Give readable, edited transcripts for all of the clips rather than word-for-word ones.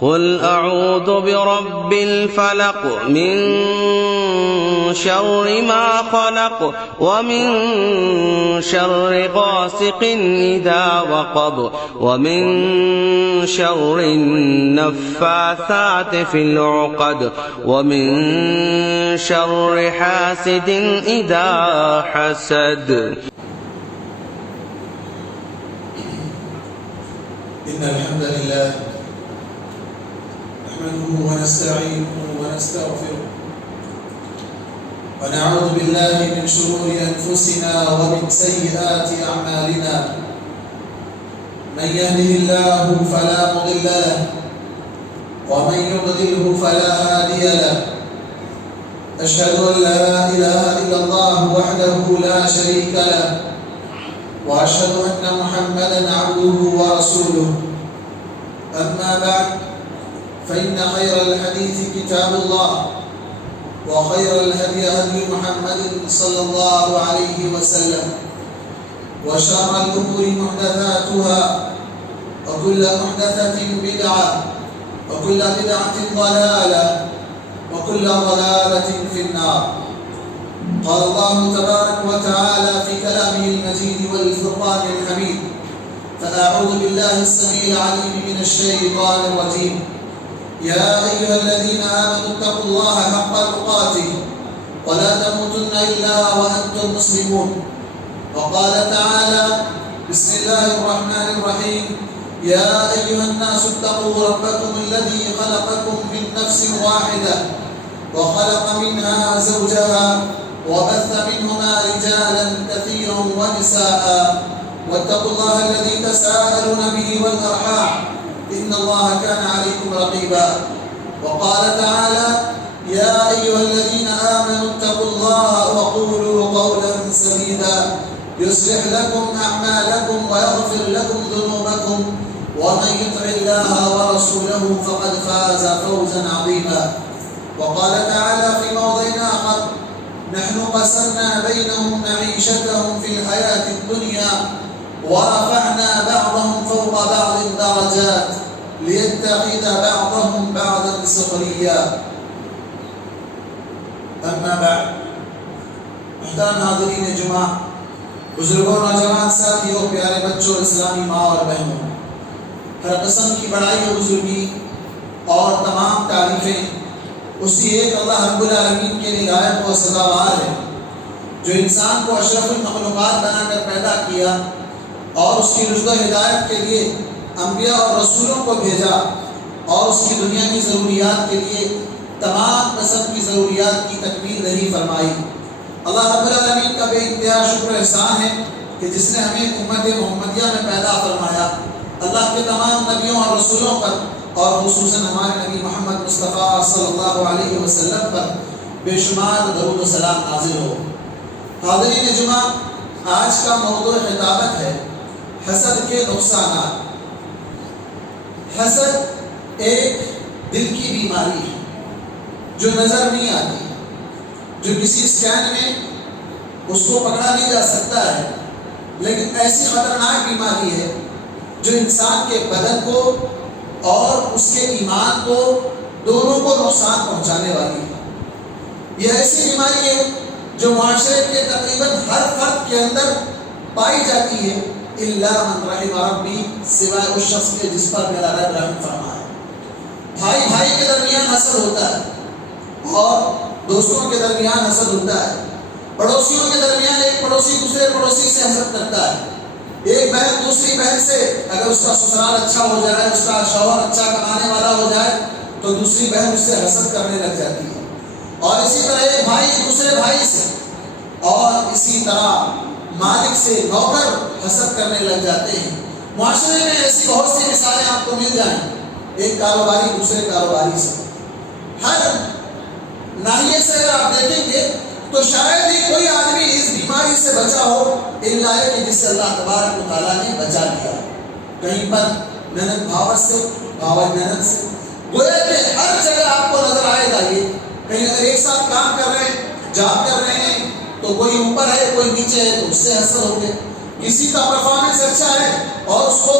قل أعوذ برب الفلق من شر ما خلق ومن شر غاسق إذا وقب ومن شر النفاثات في العقد ومن شر حاسد إذا حسد. إن الحمد لله نحمده ونستعينه ونستغفره ونعوذ بالله من شرور أنفسنا ومن سيئات أعمالنا. من يهده الله فلا مضل له ومن يضلله فلا هادي له. أشهد أن لا إله إلا الله وحده لا شريك له وأشهد أن محمدًا عبده ورسوله. أما بعد فإن خير الحديث كتاب الله وخير الهدي هدي محمد صلى الله عليه وسلم وشر الأمور محدثاتها وكل محدثة بدعة وكل بدعة ضلالة وكل ضلالة في النار. قال الله تبارك وتعالى في كلامه المجيد والفرقان الحميد: فأعوذ بالله السميع العليم من الشيطان الرجيم. يا أيها الذين آمنوا اتقوا الله حق تقاته ولا تموتن إلا وأنتم مسلمون. وقال تعالى: بسم الله الرحمن الرحيم. يا أيها الناس اتقوا ربكم الذي خلقكم من نفس واحدة وخلق منها زوجها وبث منهما رجالا كثيرا ونساء واتقوا الله الذي تساءلون به والأرحام إن الله كان عليكم رقيبا. وقال تعالى: يا أيها الذين آمنوا اتقوا الله وقولوا قولا سديدا يصلح لكم أعمالكم ويغفر لكم ذنوبكم ومن يطع الله ورسوله فقد فاز فوزا عظيما. وقال تعالى في موضع آخر: نحن قسمنا بينهم معيشتهم في الحياة الدنيا ورفعنا بعضهم فوق بعض درجات ليتخذ بعضهم بعضا سخريا. اما بعد. محترم حاضرین جمعہ، بزرگوں، نوجوان ساتھیوں، پیارے بچوں، اسلامی ماں اور بہنوں، ہر قسم کی بڑائی و بزرگی اور تمام تعریفیں اسی ایک اللہ رب العالمین کے لیے لائق و سزاوار ہے جو انسان کو اشرف المخلوقات بنا کر پیدا کیا اور اس کی رشد و ہدایت کے لیے انبیاء اور رسولوں کو بھیجا اور اس کی دنیا کی ضروریات کے لیے تمام قسم کی ضروریات کی تکمیل رہی فرمائی۔ اللہ رب العالمین کا بے انتہا شکر احسان ہے کہ جس نے ہمیں امت محمدیہ میں پیدا فرمایا۔ اللہ کے تمام نبیوں اور رسولوں پر اور خصوصاً ہمارے نبی محمد مصطفیٰ صلی اللہ علیہ وسلم پر بے شمار درود و سلام نازل ہو۔ حاضرین جمعہ، آج کا موضوع خطابت ہے حسد کے نقصانات۔ حسد ایک دل کی بیماری ہے جو نظر نہیں آتی، جو کسی اسکین میں اس کو پکڑا نہیں جا سکتا ہے، لیکن ایسی خطرناک بیماری ہے جو انسان کے بدن کو اور اس کے ایمان کو دونوں کو نقصان پہنچانے والی ہے۔ یہ ایسی بیماری ہے جو معاشرے کے تقریباً ہر فرد کے اندر پائی جاتی ہے، الا من رحم ربی، سوائے اس شخص کے جس پر میرا رب رحم فرمائے۔ بھائی بھائی کے درمیان حسد ہوتا ہے اور دوستوں کے درمیان حسد ہوتا ہے، پڑوسیوں کے درمیان ایک پڑوسی دوسرے پڑوسی سے حسد کرتا ہے، ایک بہن دوسری بہن سے اگر اس کا سسرال اچھا ہو جائے، اس کا شوہر اچھا کمانے والا ہو جائے تو دوسری بہن اس سے حسد کرنے لگ جاتی ہے، اور اسی طرح ایک بھائی دوسرے بھائی سے، اور اسی طرح مالک سے نوکر حسد کرنے لگ جاتے ہیں۔ معاشرے میں ایسی بہت سی مثالیں آپ کو مل جائیں، ایک کاروباری دوسرے کاروباری سے، ہر ناحیے سے اگر آپ دیکھیں گے تو شاید ہی کوئی آدمی اس بیماری سے بچا ہو الا کہ جسے اللہ تبارک و تعالیٰ نے بچا لیا۔ کہیں پر نند بھاوت سے، بھاوت نند سے، گویا کہ ہر جگہ آپ کو نظر آئے گا۔ یہ کہیں اگر ایک ساتھ کام کر رہے ہیں، جاب کر رہے ہیں، تو کوئی اوپر ہے کوئی نیچے ہے تو اس سے حسد ہو گئے۔ کسی کا پرفارمنس اچھا ہے اور اس کو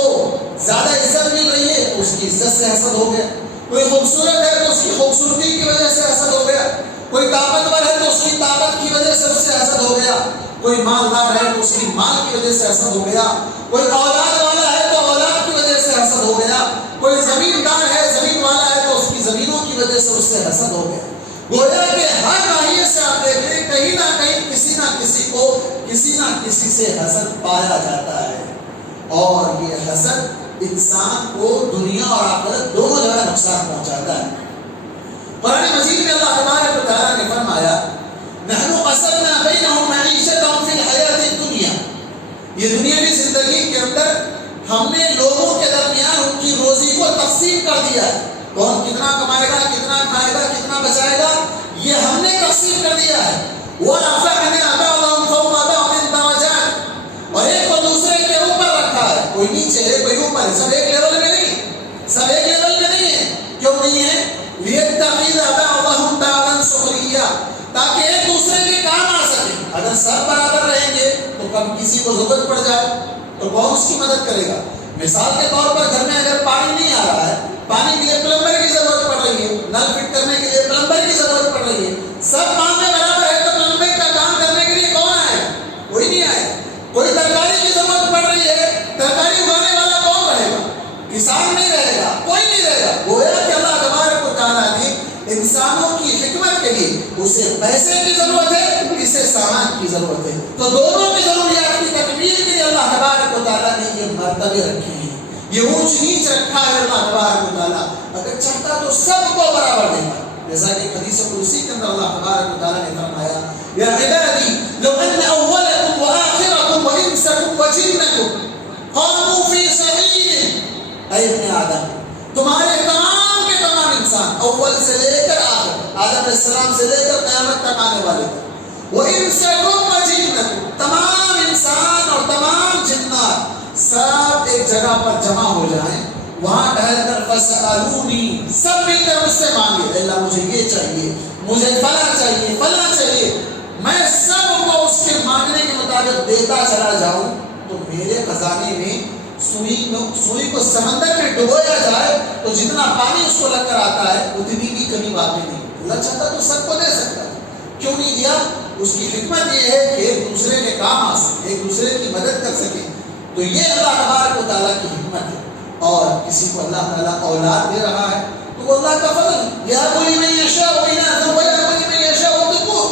زیادہ عزت مل رہی ہے تو اس کی عزت سے حسد ہو گیا۔ کوئی خوبصورت ہے تو اس کی خوبصورتی کی وجہ سے حسد ہو گیا، کوئی طاقتور ہے تو اس کی طاقت کی وجہ سے اس سے حسد ہو گیا، کوئی مالدار ہے تو اس کی مال کی وجہ سے حسد ہو گیا، کوئی اولاد والا ہے تو اولاد کی وجہ سے حسد ہو گیا، کوئی زمیندار ہے زمین والا ہے تو اس کی زمینوں کی وجہ سے اس سے حسد ہو گیا۔ گویا کہ ہر ناحیے سے آپ دیکھیں کہیں نہ کہیں کسی نہ کسی کو کسی نہ کسی سے حسد پایا جاتا ہے، اور یہ حسد انسان کو دنیا اور آخرت دونوں جگہ نقصان پہنچاتا ہے۔ قرآن مجید میں اللہ تبارک و تعالیٰ نے فرمایا نحن قسمنا بینہم معیشتہم فی الحیاۃ الدنیا، یہ دنیاوی زندگی کے اندر ہم نے لوگوں کے درمیان ان کی روزی کو تقسیم کر دیا ہے، کون کتنا کمائے گا، کتنا کھائے گا، کتنا بچائے گا، یہ ہم نے تقسیم کر دیا ہے۔ وَرَفَعْنَا بَعْضَهُمْ فَوْقَ بَعْضٍ دَرَجَاتٍ، اور ایک کو دوسرے کے اوپر رکھا ہے، کوئی نیچے ہے کوئی اوپر ہے، سب ایک لیول میں نہیں، سب ایک لیول میں نہیں ہے۔ کیوں نہیں ہے؟ لِيَتَّخِذَ بَعْضَهُمْ بَعْضًا سُخْرِيًّا، تاکہ ایک دوسرے کے کام آ سکے۔ اگر سب برابر رہیں گے تو کب کسی کو ضرورت پڑ جائے تو کون اس کی مدد کرے گا؟ مثال کے طور پر گھر میں اگر پانی نہیں آ رہا ہے، پانی کے لیے پلمبر کی ضرورت پڑ رہی ہے، نل فٹ کرنے کے لیے پلمبر کی ضرورت پڑ رہی ہے، سب کام میں برابر ہے تو پلمبر کا کام کرنے کے لیے کون آئے؟ کوئی نہیں آئے۔ کوئی ترکاری کی ضرورت پڑ رہی ہے، ترکاری اگانے والا کون رہے گا؟ کسان نہیں رہے گا، کوئی نہیں رہے گا۔ گویا کہ اللہ تبارک و تعالیٰ نے انسانوں کی خدمت کے لیے اسے پیسے کی ضرورت ہے، اسے سامان کی ضرورت ہے، تو دونوں کی ضروریات کی تکمیل کے لیے اللہ تبارک و تعالیٰ نے یہ مرتبے رکھے ہیں، یہ اونچ نیچ رکھا ہے اللہ تبارک و تعالیٰ۔ اگر چاہتا تو سب کو برابر دیتا، جیسا کہ حدیث قدسی کے اندر اللہ تبارک و تعالیٰ نے فرمایا یا عبادی لو ان اولکم وآخرکم وانسکم وجنکم قاموا فی صعید، اے ابن آدم تمہارے تمام کے تمام انسان، اول سے لے کر آخر، آدم علیہ السلام سے لے کر قیامت تک آنے والے تک، وانسکم وجنکم، تمام انسان اور تمام جنات سب ایک جگہ پر جمع ہو جائیں، وہاں ٹہل کر فسألونی، سب مل کر مجھ سے مانگے، اللہ مجھے یہ چاہیے، مجھے فلاں چاہیے، فلاں چاہیے، میں سب کو اس کے مانگنے کے مطابق دیتا چلا جاؤں، تو میرے خزانے میں سوئی کو سمندر میں ڈبویا جائے تو جتنا پانی اس کو لگ کر آتا ہے اتنی بھی کمی باقی نہیں۔ اللہ چاہتا تو سب کو دے سکتا ہے، کیوں نہیں دیا؟ اس کی حکمت یہ ہے کہ ایک دوسرے کے کام آ سکے، ایک دوسرے کی مدد کر سکے، تو یہ اللہ تبارک و تعالیٰ کی حکمت ہے۔ اور کسی کو اللہ تعالیٰ اولاد دے رہا ہے تو وہ اللہ کا فضل ہے۔ یا کوئی میں یشاء اناثا و یا کوئی میں یشاء الذکور،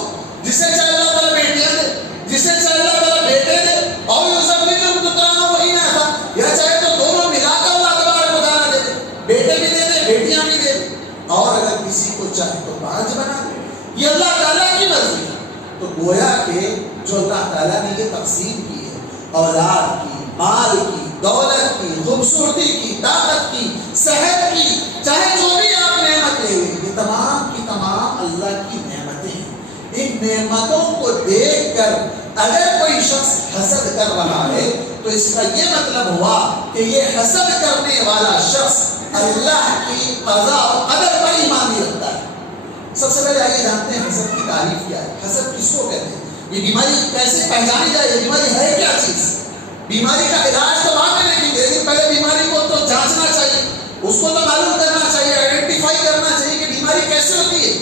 جسے چاہے اللہ تعالیٰ بیٹیاں دے، جسے چاہے اللہ تعالیٰ بیٹے دے، اور یزوجہم ذکرانا و اناثا، یا چاہے تو دونوں ملا کر اللہ تبارک و تعالیٰ دے دے، بیٹے بھی دے دے بیٹیاں بھی دے دے، اور اگر کسی کو چاہے تو پانچ بنا دے، یہ اللہ تعالیٰ کی مرضی ہے۔ تو گویا کہ جو اللہ تعالیٰ نے یہ تقسیم کی ہے، اولاد کی، مال کی، دولت کی، خوبصورتی کی، طاقت کی، صحت کی، چاہے جو بھی آپ نعمت لے لیں، یہ تمام کی تمام اللہ کی نعمتیں ہیں۔ ان نعمتوں کو دیکھ کر اگر کوئی شخص حسد کر رہا ہے تو اس کا یہ مطلب ہوا کہ یہ حسد کرنے والا شخص اللہ کی قضا اور قدر پر ایمان نہیں رکھتا ہے۔ سب سے پہلے آئیے جانتے ہیں حسد کی تعریف کیا ہے، حسد کس کو کہتے ہیں، یہ بیماری کیسے پہچانی جائے، یہ بیماری ہے کیا چیز؟ بیماری کا علاج تو بعد میں نہیں، لیکن پہلے بیماری کو تو جانچنا چاہیے، اس کو تو معلوم کرنا چاہیے، آئیڈینٹیفائی کرنا چاہیے کہ بیماری کیسے ہوتی ہے۔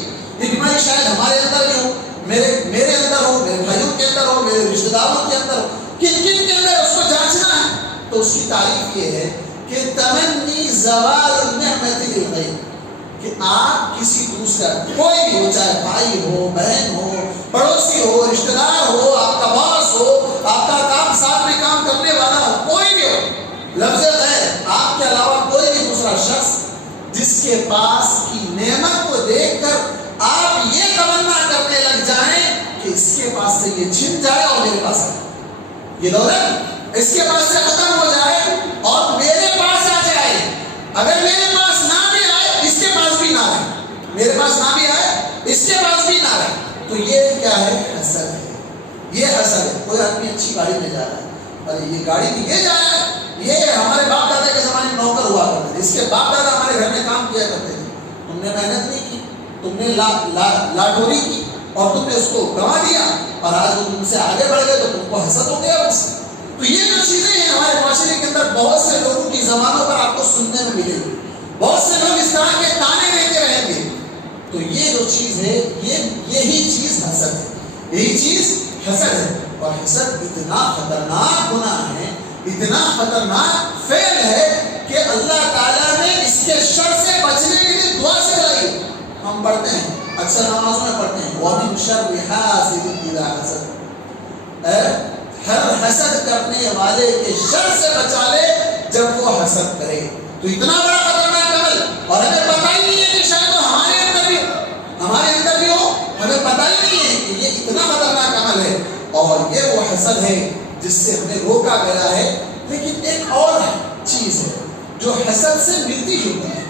یہ بیماری شاید ہمارے اندر بھی ہو، میرے اندر ہو، میرے بھائیوں کے اندر ہو، میرے رشتے داروں کے اندر ہو، کن کن کے اندر اس کو جانچنا ہے۔ تو اس کی تعریف یہ ہے کہ تمنی زوال النعمت للغیر، کہ آپ کسی دوسرا کوئی بھی ہو، چاہے بھائی ہو، بہن ہو، پڑوسی ہو، رشتہ دار ہو، آپ کا باس ہو، آپ کا کام ساتھ میں کام کرنے والا ہو، کوئی بھی ہو، لفظ غیر آپ کے علاوہ کوئی بھی دوسرا شخص جس کے پاس کی نعمت کو دیکھ کر آپ یہ تمنا کرنے لگ جائیں کہ اس کے پاس سے یہ چھن جائے اور میرے پاس آئے، یہ دولت اس کے پاس سے ختم ہو جائے اور میرے پاس آ جائے، اگر میرے پاس نہ بھی آئے اس کے پاس بھی نہ رہے، میرے پاس نہ بھی آئے اس کے پاس بھی نہ رہے، تو یہ کیا ہے؟ حسد ہے، یہ حسد ہے۔ کوئی آدمی اچھی گاڑی میں جا رہا ہے، ارے یہ گاڑی میں یہ جا رہا ہے، یہ ہمارے باپ دادا کے زمانے میں نوکر ہوا کرتے تھے، اس کے باپ دادا ہمارے گھر میں کام کیا کرتے تھے، تم نے محنت نہیں کی، تم نے لاٹوری کی اور تم نے اس کو گنوا دیا، اور آج وہ تم سے آگے بڑھ گئے تو تم کو حسد ہو گیا اس سے۔ تو یہ جو چیزیں ہیں ہمارے معاشرے کے اندر بہت سے لوگوں کی زبانوں پر آپ کو سننے میں ملے گی، بہت سے لوگ اس طرح کے چیز ہے یہی چیز حسد ہے، یہی چیز حسد ہے. اور حسد اتنا خطرناک گناہ ہے، اتنا خطرناک فعل ہے کہ اللہ تعالیٰ نے اس کے شر سے بچنے کے لیے دعا سکھلائی. ہم پڑھتے ہیں اکثر نمازوں میں پڑھتے ہیں وَمِن شَرِّ حَاسِدٍ إِذَا حَسَدَ، ہر حسد کرنے والے کے شر سے بچا لے جب وہ حسد کرے. تو اتنا بڑا خطرناک عمل، اور ہمیں پتہ ہی نہیں ہے کہ شاید وہ ہمارے اندر بھی ہو، ہمیں پتہ ہی نہیں ہے کہ یہ اتنا خطرناک عمل ہے. اور یہ وہ حسد ہے جس سے ہمیں روکا گیا ہے. لیکن ایک اور چیز ہے جو حسد سے ملتی جلتی ہے،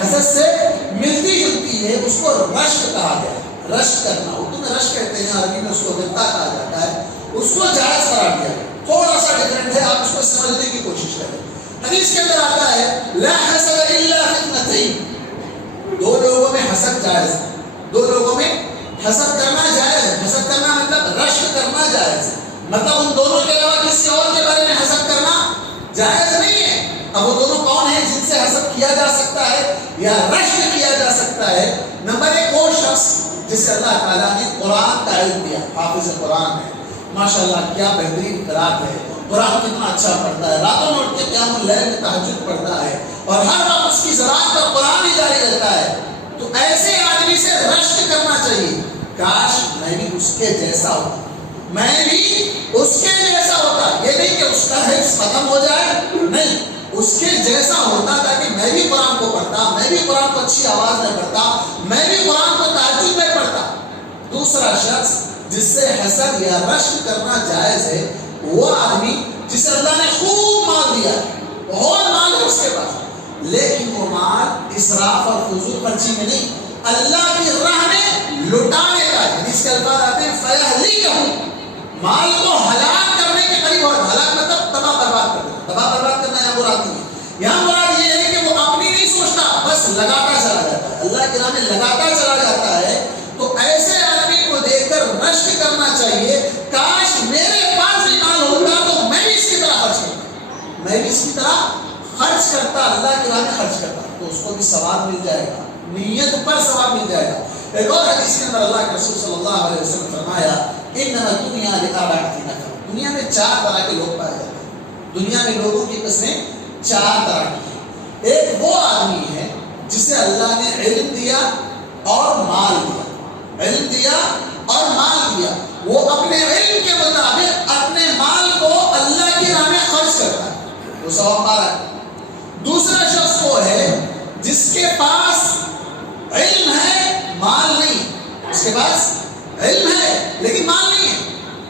حسد سے ملتی جلتی ہے، اس کو رشک کہا گیا ہے. رشک کرنا، اردو میں رشک کہتے ہیں، عربی میں اس کو غبطہ کہا جاتا ہے. اس کو جائز قرار دیا ہے. تھوڑا سا ڈفرنٹ ہے، آپ اس کو سمجھنے کی کوشش کریں. حدیث کے اندر آتا ہے لا حسد الا فی اثنتین، دو لوگوں میں حسد جائز ہے، دو لوگوں میں حسد کرنا جائز ہے. حسد کرنا مطلب رشک کرنا جائز ہے، مطلب ان دونوں کے علاوہ کسی اور کے بارے میں حسد کرنا جائز نہیں ہے. اب وہ دونوں کون ہیں جن سے حسد کیا جا سکتا ہے یا رشک کیا جا سکتا ہے؟ نمبر ایک وہ شخص جسے اللہ تعالیٰ نے قرآن کا علم دیا، حافظ قرآن ہے، ماشاءاللہ کیا بہترین قرات ہے، قرآن کتنا اچھا پڑھتا ہے، راتوں میں اٹھ کے قیام اللیل میں تہجد پڑھتا ہے، اور ہر وقت اس کی زبان پر قرآن ہی جاری رہتا ہے. تو ایسے آدمی سے رشک کرنا چاہیے، کاش میں بھی اس کے جیسا ہوتا، میں بھی اس کے جیسا ہوتا. یہ نہیں کہ اس کا حفظ ختم ہو جائے، نہیں، اس کے جیسا ہوتا تاکہ میں بھی قرآن کو پڑھتا، میں بھی قرآن کو اچھی آواز میں پڑھتا، میں بھی قرآن کو تہجد میں پڑھتا. دوسرا شخص جس سے حسد یا رشک کرنا جائز ہے وہ آدمی جسے اللہ نے خوب مال دیا ہے، بہت مال ہے اس کے پاس، لیکن وہ مال اسراف اور فضول خرچی میں نہیں، اللہ کی راہ میں لٹانے کا ہے. جس کے الفاظ آتے ہیں فَيَهْلِكَهُ، مال کو ہلاک کرنے کے قریب ہو. ہلاک مطلب تباہ برباد کرنا، تباہ برباد کرنا یہاں مراد نہیں ہے. یہاں مراد یہ ہے کہ وہ اپنی نہیں سوچتا، بس لگاتا چلا جاتا ہے، اللہ کی راہ میں لگاتا چلا جاتا ہے. تو ایسے آدمی کو دیکھ کر رشک کرنا چاہیے، کاش میرے پاس بھی مال ہوتا تو میں بھی اس کی طرح خرچ کرتا، میں بھی اس کی طرح خرچ کرتا، اللہ کی راہ میں خرچ کرتا، تو اس کو بھی ثواب مل جائے گا، نیت پر ثواب مل جائے گا. ایک اور حدیث کے اندر اللہ کے رسول صلی اللہ علیہ وسلم نے فرمایا انما الدنیا لأربعة نفر، دنیا میں 4 طرح کے لوگ پائے جاتے ہیں. دنیا میں لوگوں کی قسمیں 4 طرح کی ہیں. ایک وہ آدمی ہے جسے اللہ نے علم دیا اور مال دیا، علم دیا اور مال دیا، وہ اپنے علم کے مطابق اپنے مال کو اللہ کی راہ میں خرچ کرتا ہے، وہ ثواب پا رہا ہے. دوسرا شخص وہ ہے جس کے پاس علم ہے مال نہیں، اس کے پاس علم ہے لیکن مال نہیں ہے،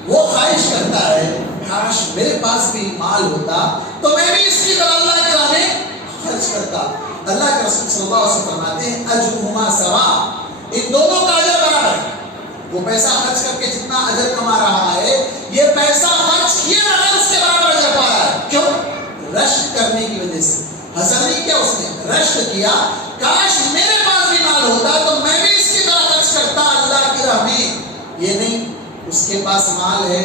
وہ خواہش کرتا ہے کاش میرے پاس بھی مال ہوتا تو میں بھی اس کی طرح اللہ کی راہ میں خرچ کرتا. اللہ کے رسول صلی اللہ علیہ وسلم فرماتے ہیں اجرہما سواء، ان دونوں کا اجر برابر ہے. وہ پیسہ خرچ کر کے جتنا اجر کما رہا ہے، یہ پیسہ خرچ کیے بغیر اس کے برابر اجر پا رہا ہے. کیوں؟ رشک کرنے کی وجہ سے. حسد نہیں کیا اس نے، رشک کیا، کاش میرے پاس بھی مال ہوتا تو میں بھی اس کی طرح خرچ کرتا اللہ کی راہ میں. یہ نہیں اس کے پاس مال ہے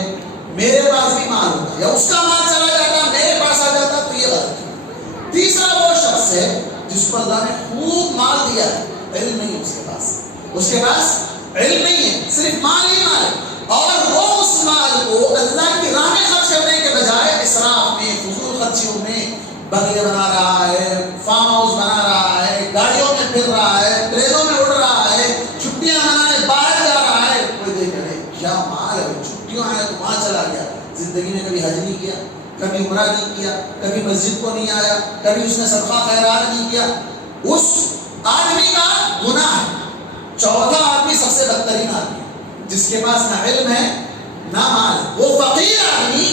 میرے پاس بھی مال ہوتا، یا اس کا مال چلا جاتا میرے پاس آ جاتا، تو یہ غلط ہے. تیسرا وہ شخص ہے جس کو اللہ نے خوب مال دیا ہے، علم نہیں اس کے پاس علم نہیں ہے، صرف مال ہی مال ہے، اور وہ اس مال کو اللہ کی راہ میں خرچ کرنے کے بجائے اسراف میں، فضول خرچیوں میں بنگلے بنا رہا ہے، فارم ہاؤس بنا رہا ہے، گاڑیوں میں پھر رہا ہے، پلینوں میں اڑ رہا ہے، چھٹیاں منانے باہر جا رہا ہے. کوئی دیکھ رہے کیا مال ہے، چھٹیوں آئے تو وہاں چلا گیا، زندگی میں کبھی حج نہیں کیا، کبھی عمرہ نہیں کیا، کبھی مسجد کو نہیں آیا، کبھی اس نے صدقہ خیرات نہیں کیا. اس آدمی کا گناہ ہے. چوتھا آدمی سب سے بدترین آدمی جس کے پاس نہ علم ہے نہ مال ہے، وہ فقیر آدمی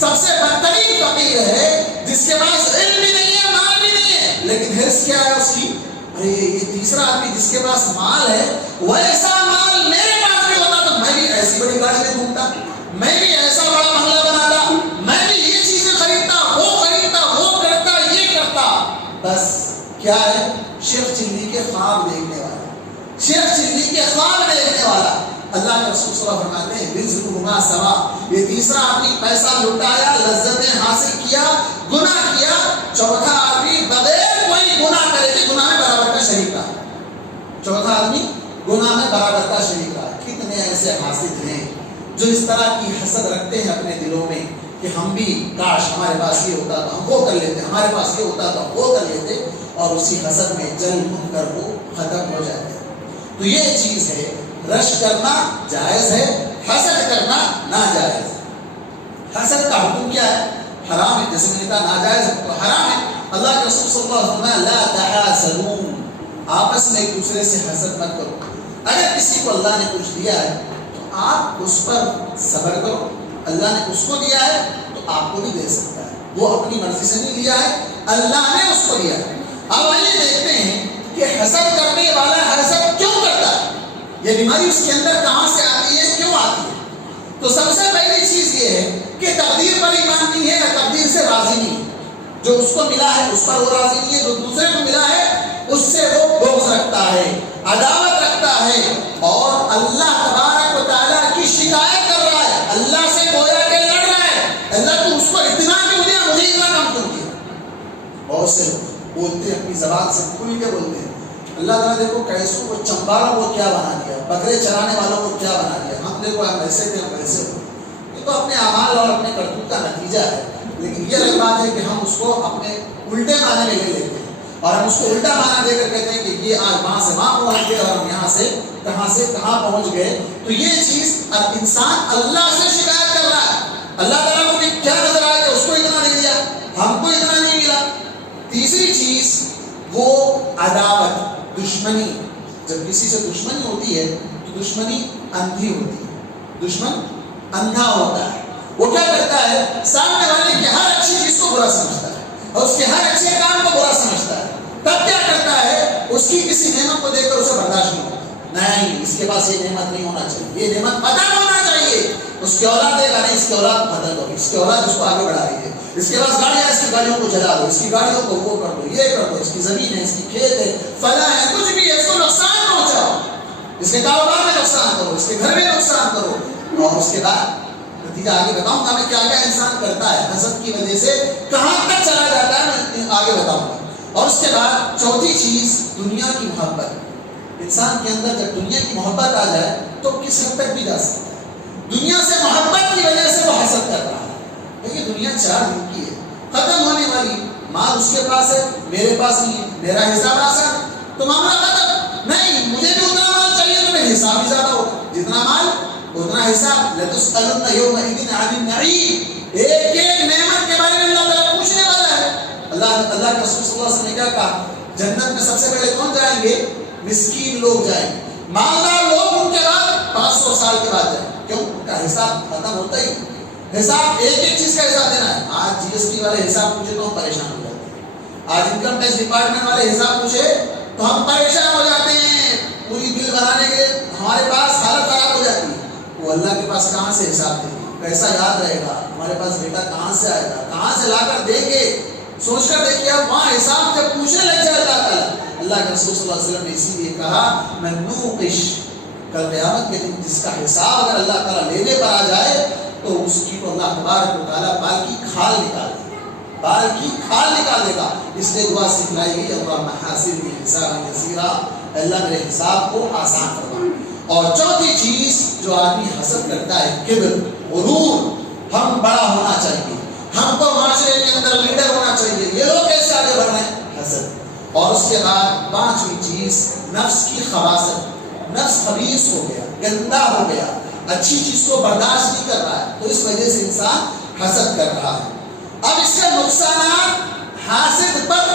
سب سے بدترین فقیر ہے جس کے پاس علم بھی نہیں ہے مال بھی نہیں ہے، لیکن حرص کیا ہے اس کی، ارے یہ تیسرا آدمی جس کے پاس مال ہے، وہ ایسا مال میرے پاس بھی ہوتا تو میں بھی ایسی بڑی گاڑی میں گھومتا، میں بھی ایسا بڑا بنگلہ بناتا، میں بھی یہ چیزیں خریدتا، وہ کرتا یہ کرتا. بس کیا ہے، شیخ چلی کے خواب دیکھنے والا، شیخ چلی کے خواب دیکھنے والا. اللہ کے رسول صلی اللہ علیہ وسلم فرماتے ہیں رزقہما سواء، یہ تیسرا آدمی پیسہ لٹایا، لذتیں حاصل کیا، گناہ کیا. چوتھا آدمی بغیر کوئی گناہ کرے کہ گناہ میں برابر کا شریک رہا. چوتھا آدمی گناہ میں برابر کا شریک رہا. کتنے ایسے حاسد ہیں جو اس طرح کی حسد رکھتے ہیں اپنے دلوں میں کہ ہم بھی کاش ہمارے پاس یہ ہوتا تو ہم وہ کر لیتے, ہمارے پاس یہ ہوتا تو ہم وہ کر لیتے, اور اسی حسد میں جل بھن کر وہ ختم ہو جاتے ہیں. تو یہ چیز ہے, رشک کرنا جائز ہے, حسد کرنا ناجائز ہے. حسد کا حکم کیا ہے؟ حرام ہے. جیسے میں نے کہا ناجائز ہے تو حرام ہے. اللہ کے رسول صلی اللہ علیہ وسلم نے لا تحاسدوا, آپس میں ایک دوسرے سے حسد مت کرو. اگر کسی کو اللہ نے کچھ دیا ہے تو آپ اس پر صبر کرو. اللہ نے اس کو دیا ہے تو آپ کو بھی دے سکتا ہے. وہ اپنی مرضی سے نہیں لیا ہے, اللہ نے اس کو دیا ہے. اب آئیے دیکھتے ہیں کہ حسد کرنے والا حسد کیوں کرتا ہے, یہ بیماری اس کے اندر کہاں سے آتی ہے, کیوں آتی ہے. تو سب سے پہلی چیز یہ ہے کہ تقدیر پر ایمان نہیں ہے, یا تقدیر سے راضی نہیں ہے. جو اس کو ملا ہے اس پر وہ راضی نہیں ہے, جو دوسرے کو ملا ہے اس سے وہ بغض رکھتا ہے, عداوت رکھتا ہے, اور اللہ تبارک و تعالیٰ کی شکایت کر رہا ہے. اللہ سے گویا کہ لڑ رہا ہے, اللہ تو اس کو اتنا کیوں دیا, مجھے اتنا کم کیوں دیا. بہت سے بولتے ہیں اپنی زبان سے کھل کے بولتے ہیں, اللہ تعالیٰ دیکھو کیسوں کو چمباروں کو کیا بنا دیا, بکرے چرانے والوں کو کیا بنا دیا, ہم دیکھو ہم ایسے تھے ہم ایسے ہو. یہ تو اپنے اعمال اور اپنے کرتوت کا نتیجہ ہے. لیکن یہ الگ بات ہے کہ ہم اس کو اپنے الٹے معنی میں لے لیتے ہیں, اور ہم اس کو الٹا معنی دے کر کہتے ہیں کہ یہ آج وہاں سے وہاں پہنچ گئے اور ہم یہاں سے کہاں پہنچ گئے. تو یہ چیز اب انسان اللہ سے شکایت کر رہا ہے. اللہ تعالیٰ کو بھی کیا نظر آیا کہ اس کو اتنا نہیں دیا, ہم کو اتنا نہیں ملا. تیسری چیز وہ عداوت, دشمنی. جب کسی سے دشمنی ہوتی ہے تو دشمنی اندھی ہوتی ہے, دشمن اندھا ہوتا ہے. وہ کیا کرتا ہے, سامنے والے کی ہر اچھی چیز کو برا سمجھتا ہے اور اس کے ہر اچھے کام کو برا سمجھتا ہے. تب کیا کرتا ہے, اس کی کسی نعمت کو دیکھ کر اسے برداشت نہیں ہوتا. نہیں, اس کے پاس یہ نعمت نہیں ہونا چاہیے, یہ نعمت ختم ہونا چاہیے. اس کی اولاد دے گا, نہیں اس کی اولاد ختم ہو, اس کی اولاد اس کو آگے بڑھا رہی ہے. اس کے پاس گاڑیاں, اس کی گاڑیوں کو جلا دو, اس کی گاڑیوں کو وہ کر دو, یہ کر دو, اس کی زمین ہے, اس کی کھیت ہے, فلاں ہے, کچھ بھی ہے, اس کو نقصان پہنچاؤ, اس کے کاروبار میں نقصان کرو, اس کے گھر میں نقصان کرو. اور اس کے بعد نتیجہ آگے بتاؤں گا میں کیا کیا انسان کرتا ہے حسد کی وجہ سے, کہاں تک چلا جاتا ہے میں آگے بتاؤں گا. اور اس کے بعد چوتھی چیز دنیا کی محبت. انسان کے اندر جب دنیا کی محبت آ جائے تو کس حد تک بھی جا سکتا ہے. دنیا سے محبت کی وجہ سے وہ حسد کر رہا ہے. دیکھیے دنیا 4 دن کی ہے, ختم ہونے والی. مال اس کے پاس ہے, میرے پاس نہیں ہے, میرا حساب آسان ہے تو معاملہ ختم. نہیں, مجھے بھی اتنا مال چاہیے تو میرا حساب بھی زیادہ ہوگا, جتنا مال اتنا حساب. لَتُسْأَلُنَّ يَوْمَئِذٍ عَنِ النَّعِيمِ, ایک ایک نعمت کے بارے میں اللہ تعالیٰ پوچھنے والا ہے. اللہ کے رسول صلی اللہ علیہ وسلم نے کیا کہا, جنت میں سب سے پہلے کون جائیں گے, مسکین لوگ جائیں گے. مالدار لوگ ان کے بعد 500 سال کے بعد جائیں. کیوں, ان کا حساب ختم ہوتا ہی. حساب ایک ایک چیز کا حساب دینا ہے. آج جی ایس ٹی والے حساب پوچھے تو ہم پریشان ہو جاتے ہیں, آج انکم ٹیکس ڈپارٹمنٹ والے حساب پوچھے تو ہم پریشان ہو جاتے ہیں. پوری بل بنانے کے ہمارے پاس حالت خراب ہو جاتی ہے. وہ اللہ کے پاس کہاں سے حساب دے گی, کیسا یاد رہے گا, ہمارے پاس بیٹا کہاں سے آئے گا, کہاں سے لا کر دیں گے. سوچ کر دیکھیے آپ, وہاں حساب جب پوچھنے لگ جائے اللہ تعالیٰ. اللہ کے رسول صلی اللہ علیہ وسلم نے اسی لیے کہا من نوقش, کل قیامت کے دن جس کا حساب اگر اللہ تعالیٰ لینے پر آ جائے تو اس کی تو اللہ تبارک و تعالیٰ بال کی کھال نکال دے گا, بال کی کھال نکال دے گا. اس لیے دعا سکھلائی گئی, اللہم حاسبنی حسابا یسیرا, اللہ میرے حساب کو آسان فرما. اور چوتھی چیز جو آدمی حسد کرتا ہے, کبر, غرور. ہم بڑا ہونا چاہیے, ہم کو معاشرے کے اندر لیڈر ہونا چاہیے, یہ لوگ کیسے آگے بڑھ رہے ہیں, حسد. اور اس کے بعد پانچویں چیز نفس کی خباثت. نفس خبیث ہو گیا, گندا ہو گیا, اچھی چیز کو برداشت نہیں کر رہا ہے, تو اس وجہ سے انسان حسد کر رہا ہے. اب اس کے نقصانات حاسد پر,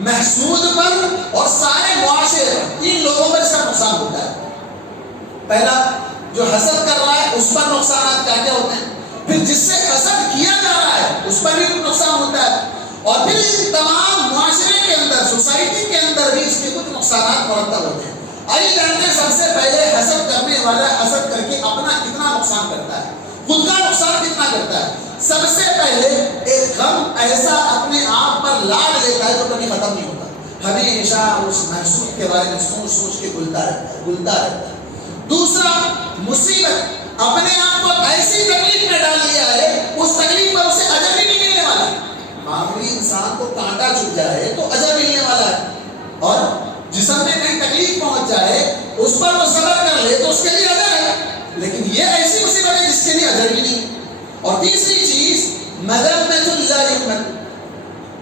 محسود پر اور سارے معاشرے پر, 3 لوگوں پر اس کا نقصان ہوتا ہے. پہلا جو حسد کر رہا ہے اس پر نقصانات کیا کیا ہوتے ہیں, پھر جس سے حسد کیا جا رہا ہے اس پر بھی نقصان ہوتا ہے, اور پھر اس تمام معاشرے کے اندر, سوسائٹی کے اندر بھی اس کے کچھ نقصانات مرتب ہوتے ہیں. آئیے جانتے ہیں سب سے پہلے حسد کرنے والا حسد کر کے اپنا کتنا نقصان کرتا ہے, خود کا نقصان کتنا کرتا ہے. سب سے پہلے ایک غم ایسا اپنے آپ پر لاڈ لیتا ہے جو کبھی ختم نہیں ہوتا, ہمیشہ اس محسوس کے بارے میں سوچ سوچ کے گلتا رہتا ہے. دوسرا مصیبت, اپنے آپ کو ایسی تکلیف میں ڈال لیا ہے, اس تکلیف پر اسے اجر بھی نہیں ملنے والا. معمولی انسان کو کانٹا چبھ جائے تو اجر ملنے والا ہے, اور جسم میں کہیں تکلیف پہنچ جائے اس پر وہ صبر کر لے تو اس کے لیے اجر ہے، لیکن یہ ایسی مصیبت ہے جس کے لیے اجر ہی نہیں۔ اور تیسری چیز مذمۃ اللائم،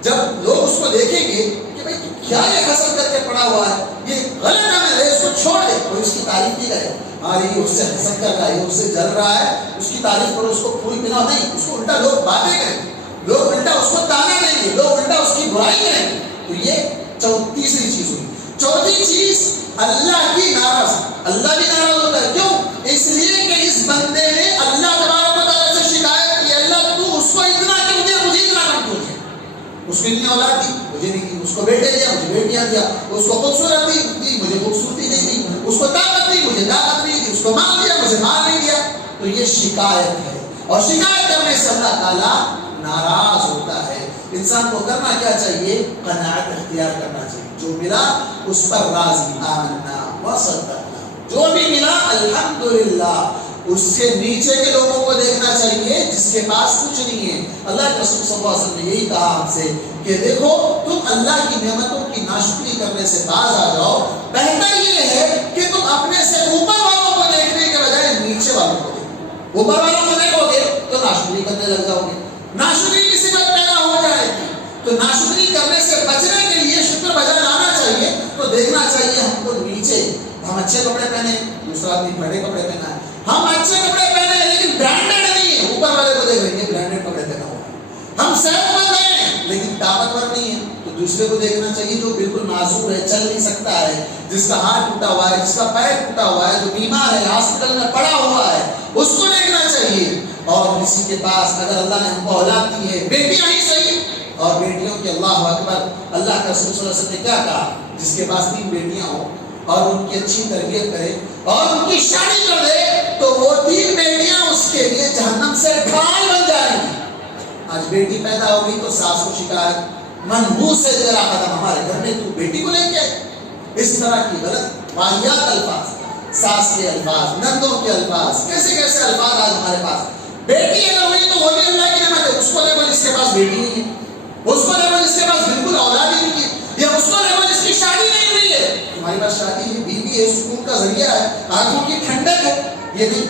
جب لوگ اس کو دیکھیں گے کہ بھائی کیا یہ حسد کر کے پڑا ہوا ہے، یہ غلط عمل ہے، اس کو چھوڑ دے، کوئی اس کی تعریف نہیں کرے، ہاں یہ اس سے حسد کر رہا ہے، یہ اس سے جل رہا ہے، اس کی تعریف کرو، اس کو پھول پلاؤ، نہیں، اس کو الٹا لوگ باتیں کریں گے، لوگ الٹا اس کو تانا دیں گے، لوگ الٹا اس کی برائی کریں گے۔ تو یہ تیسری چیز ہوئی۔ چوتھی چیز اللہ کی ناراض، اللہ بھی ناراض ہوتا ہے، کیوں؟ اس لیے کہ اس بندے نے اللہ تبارک و تعالیٰ سے شکایت کی، اللہ تو اس کو اتنا کیوں دیا، مجھے اتنا کم کیوں دیا؟ اس کو اتنی اولاد دی، مجھے نہیں دی، اس کو بیٹے دیا، مجھے بیٹیاں دیا، اس کو خوبصورت دی، مجھے خوبصورتی نہیں دی، اس کو طاقت دی، مجھے طاقت نہیں دی، اس کو مال دیا، مجھے مال نہیں دیا۔ تو یہ شکایت ہے، اور شکایت کرنے سے اللہ تعالیٰ ناراض ہوتا ہے۔ انسان کو کرنا کیا چاہیے؟ قناعت اختیار کرنا چاہیے، جو ملا اس پر راضی، آمنا وصدقنا، جو بھی ملا الحمدللہ۔ اس سے نیچے کے لوگوں کو دیکھنا چاہیے جس کے پاس کچھ نہیں ہے۔ اللہ کے رسول صلی اللہ علیہ وسلم نے یہی کہا ہم سے کہ دیکھو تم اللہ کی نعمتوں کی ناشکری کرنے سے باز آ جاؤ، بہتر یہ ہے کہ تم اپنے سے اوپر والوں کو دیکھنے کے بجائے نیچے والوں کو دیکھو۔ اوپر والوں کو دیکھو گے تو ناشکری کرنے لگ جاؤ گے، ناشکری کی صفت پیدا ہو جائے گی۔ تو ناشکری کرنے سے بچنے کے لیے شکر بجا لانا چاہیے، تو دیکھنا چاہیے ہم کو نیچے، ہم اچھے کپڑے پہنے، دوسرا آدمی بڑے کپڑے پہنا ہے، ہم اچھے کپڑے پہنے ہیں لیکن برانڈڈ نہیں ہے، اوپر والے کو دیکھ رہے ہیں برانڈڈ کپڑے پہنا ہوا ہے، ہم صحت مند ہیں لیکن طاقتور نہیں ہے، تو دوسرے کو دیکھنا چاہیے جو بالکل معذور ہے، چل نہیں سکتا ہے، جس کا ہاتھ ٹوٹا ہوا ہے، جس کا پیر ٹوٹا ہوا ہے، جو بیمار ہے، ہاسپٹل میں پڑا ہوا ہے، اس کو دیکھنا چاہیے۔ اور کسی کے پاس اگر اللہ نے ہم کو اولاد دی ہے، بیٹیاں ہی صحیح، اور بیٹیوں کے اللہ اکبر، اللہ کا رسول صلی اللہ علیہ وسلم نے کیا کہا؟ جس کے پاس 3 بیٹیاں ہوں اور ان کی اچھی تربیت کرے اور ان کی شادی کر دے تو وہ 3 بیٹیاں اس کے لیے جہنم سے ڈھال بن جائیں گی۔ آج بیٹی پیدا ہو گئی تو ساس کو شکایت، منحوس سے تیرا قدم ہمارے گھر میں، تو بیٹی کو لے کے اس طرح کی غلط واہیات الفاظ، ساس کے الفاظ، نندوں کے الفاظ، کیسے کیسے الفاظ آج ہمارے پاس۔ بیٹی اگر ہوئی تو وہ بھی اللہ کی نعمت ہے، اس کو دیکھو جس کے پاس بیٹی نہیں ہے، اس کو دیکھو جس کے پاس بالکل اولاد ہی نہیں ہے، یا اس کو دیکھو جس کی شادی نہیں ہوئی ہے۔ تمہاری پاس شادی ہے، بیوی ہے، سکون کا ذریعہ ہے، آنکھوں کی ٹھنڈک ہے، یہ نہیں،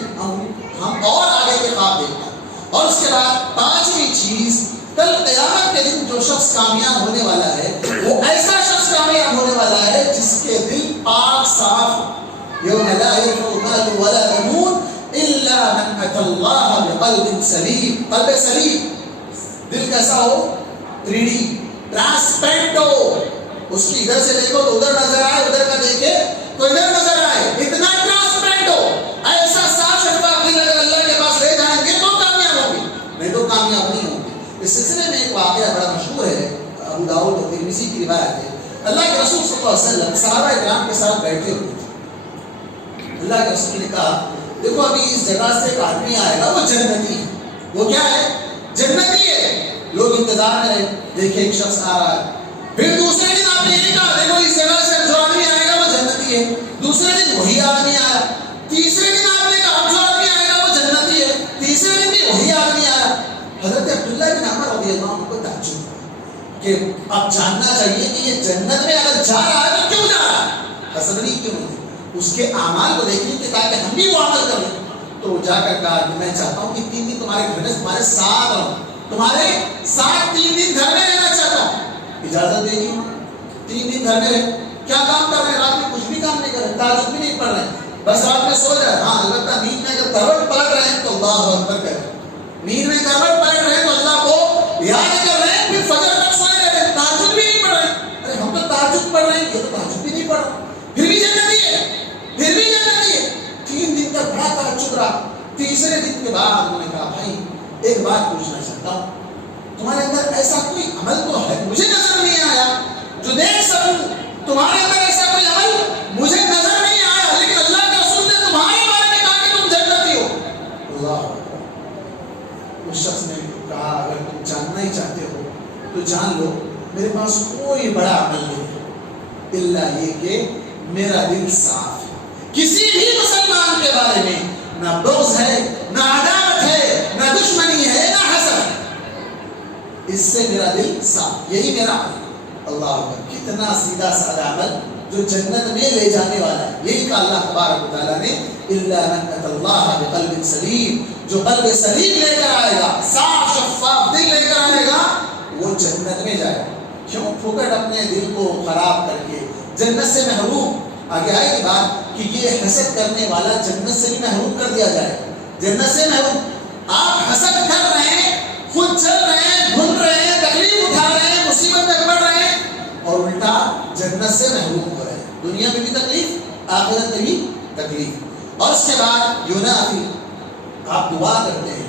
ہم اور آگے کے خواب دیکھتے ہیں۔ اور اس کے بعد 5ویں چیز، کل قیامت کے دن جو شخص کامیاب ہونے والا ہے وہ ایسا شخص کامیاب ہونے والا ہے جس کے دل پاک صاف، یوم لا ينفع مال ولا بنون الا من اتى الله بقلب سلیم، قلب سلیم، دل کیسا ہو؟ 3D ٹرانسپیرنٹ ہو، اس کی ادھر سے دیکھو تو ادھر نظر آئے، ادھر کا دیکھے تو ادھر نظر آئے، اتنا ٹرانسپیرنٹ ہو، ایسا صاف شفاف دل اگر اللہ کے پاس لے جائیں گے تو کامیاب ہوں گے، نہیں تو کامیاب نہیں ہوں گے۔ اس سلسلے میں ایک واقعہ بڑا مشہور ہے، ابو داؤد اور ترمذی کی روایت ہے۔ اللہ کے رسول صلی اللہ علیہ وسلم صحابہ کرام کے ساتھ بیٹھے ہوئے تھے۔ اللہ کے رسول نے کہا دیکھو ابھی اس جگہ سے ایک آدمی آئے گا، وہ جنتی ہے۔ وہ کیا ہے؟ جنتی ہے۔ لوگ انتظار میں رہے، دیکھے ایک شخص آ رہا ہے۔ پھر دوسرے دن آپ نے یہ کہا دیکھو اس جگہ سے جو آدمی آئے گا وہ جنتی ہے۔ دوسرے دن وہی آدمی آیا۔ تیسرے دن آپ نے کہا جو آدمی آئے گا وہ جنتی ہے۔ تیسرے دن بھی وہی آدمی آیا۔ حضرت عبداللہ بن عمر رضی اللہ عنہ کو تعجب کہ اب جاننا چاہیے کہ یہ جنت میں اگر جا رہا ہے تو کیوں جا رہا ہے، حسدنی کیوں نہیں، اس کے اعمال کو دیکھیں کہ تاکہ ہم بھی وہ عمل کر لیں۔ تو وہ جا کر کہا کہ میں چاہتا ہوں کہ 3 دن تمہارے گھر میں تمہارے ساتھ رہوں، تمہارے ساتھ 3 دن گھر میں رہنا چاہتا ہوں۔ اجازت دے دی، 3 دن گھر میں رہے۔ کیا کام کر رہے ہیں؟ رات میں کچھ بھی کام نہیں کر رہے، تہجد بھی نہیں پڑھ رہے ہیں، بس رات میں سو جائے۔ ہاں البتہ نیند میں اگر کروٹ پلٹ رہے ہیں تو اللہ اکبر کریں، نیند میں کروٹ پلٹ رہے ہیں تو اللہ کو یاد کر رہے ہیں، پھر فجر تک سوئے رہے ہیں، تہجد بھی نہیں پڑھ رہے ہیں۔ ارے ہم تو تہجد پڑھ رہے ہیں، یہ تو تہجد بھی نہیں پڑھ رہے، پھر بھی جنتی ہے، پھر بھی جنتی ہے۔ 3 دن کا بڑا تعجب رہا۔ تیسرے دن کے بعد انہوں نے کہا بھائی ایک بات پوچھنا چاہتا ہوں، تمہارے اندر ایسا کوئی عمل تو ہے مجھے نظر نہیں آیا جو دیکھ سکوں، تمہارے اندر ایسا کوئی عمل مجھے نظر نہیں آیا، لیکن اللہ کے رسول نے تمہارے بارے میں کہا کہ تم جنتی ہو۔ اللہ اس شخص نے کہا اگر تم جاننا ہی چاہتے ہو تو جان لو میرے پاس کوئی بڑا عمل نہیں الا یہ کہ میرا دل صاف ہے، کسی بھی مسلمان کے بارے میں نہ بغض ہے، نہ عداوت ہے، نہ دشمنی ہے، نہ حسد ہے، اس سے میرا دل صاف، یہی میرا عمل۔ اللہ اکبر۔ اتنا سیدھا سادہ عمل جو جنت میں لے جانے والا ہے. یہی کہا اللہ تبارک و تعالیٰ نے الا من اتى الله بقلب سلیم, جو قلب سلیم لے کر آئے گا, صاف شفاف دل لے کر آئے گا, وہ جنت میں جائے گا. کیوں پھوکٹ اپنے دل کو خراب کر کے جنت سے محروم. آگے آئے گی بات کہ یہ حسد کرنے والا جنت سے بھی محروم کر دیا جائے گا. جنت سے محروم. آپ حسد کر رہے ہیں, خود چل رہے ہیں, بھول رہے ہیں, تکلیف اٹھا رہے ہیں, مصیبت میں پڑ رہے ہیں, اور الٹا جنت سے محروم ہو رہے ہیں. دنیا میں بھی تکلیف, آخرت میں بھی تکلیف. اور اس کے بعد یونافی, آپ دعا کرتے ہیں,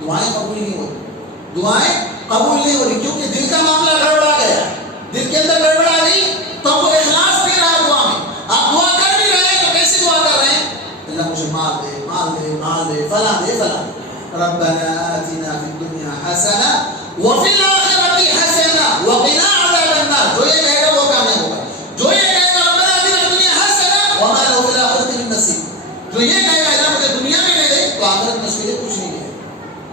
دعائیں قبول نہیں ہوتی. دعائیں قبول نہیں ہو رہی کیونکہ دل کا معاملہ گڑبڑا گیا. دل کے اندر گڑبڑا گئی تو وہ اخلاص نہیں رہا دعا میں. آپ دعا کر بھی رہے ہیں تو کیسے دعا کر رہے ہیں؟ اللہ مجھے مال دے, مال دے, مال دے, فلاں دے, فلاں. ربنا آتنا فی الدنیا حسنہ وفی الآخرۃ حسنہ وقنا عذاب النار. جو یہ کہے گا وہ کامیاب ہوگا. جو یہ کہے گا ربنا آتنا فی الدنیا حسنہ وما له فی الآخرۃ من نصیب, جو یہ کہے گا اللہ مجھے دنیا میں لے دے تو آخرت میں اس کے لیے کچھ نہیں ہے.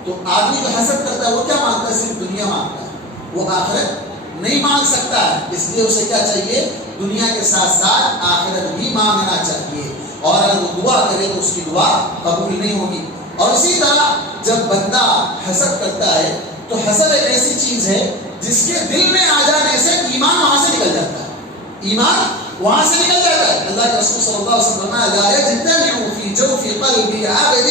تو آدمی جو حسد کرتا ہے وہ کیا مانگتا ہے؟ صرف دنیا مانگتا ہے, وہ آخرت نہیں مانگ سکتا ہے. اس لیے اسے کیا چاہیے؟ دنیا کے ساتھ ساتھ آخرت بھی مانگنا چاہیے. اور اگر وہ دعا کرے تو اس کی دعا قبول نہیں ہوگی. اور اسی طرح جب بندہ حسد کرتا ہے تو حسد ایک ایسی چیز ہے جس کے دل میں آ جانے سے ایمان وہاں سے نکل جاتا ہے. ایمان وہاں سے نکل جاتا ہے. اللہ کے رسول صلی اللہ علیہ وسلم فرمایا لا یجتمع فی جوف قلب عابد,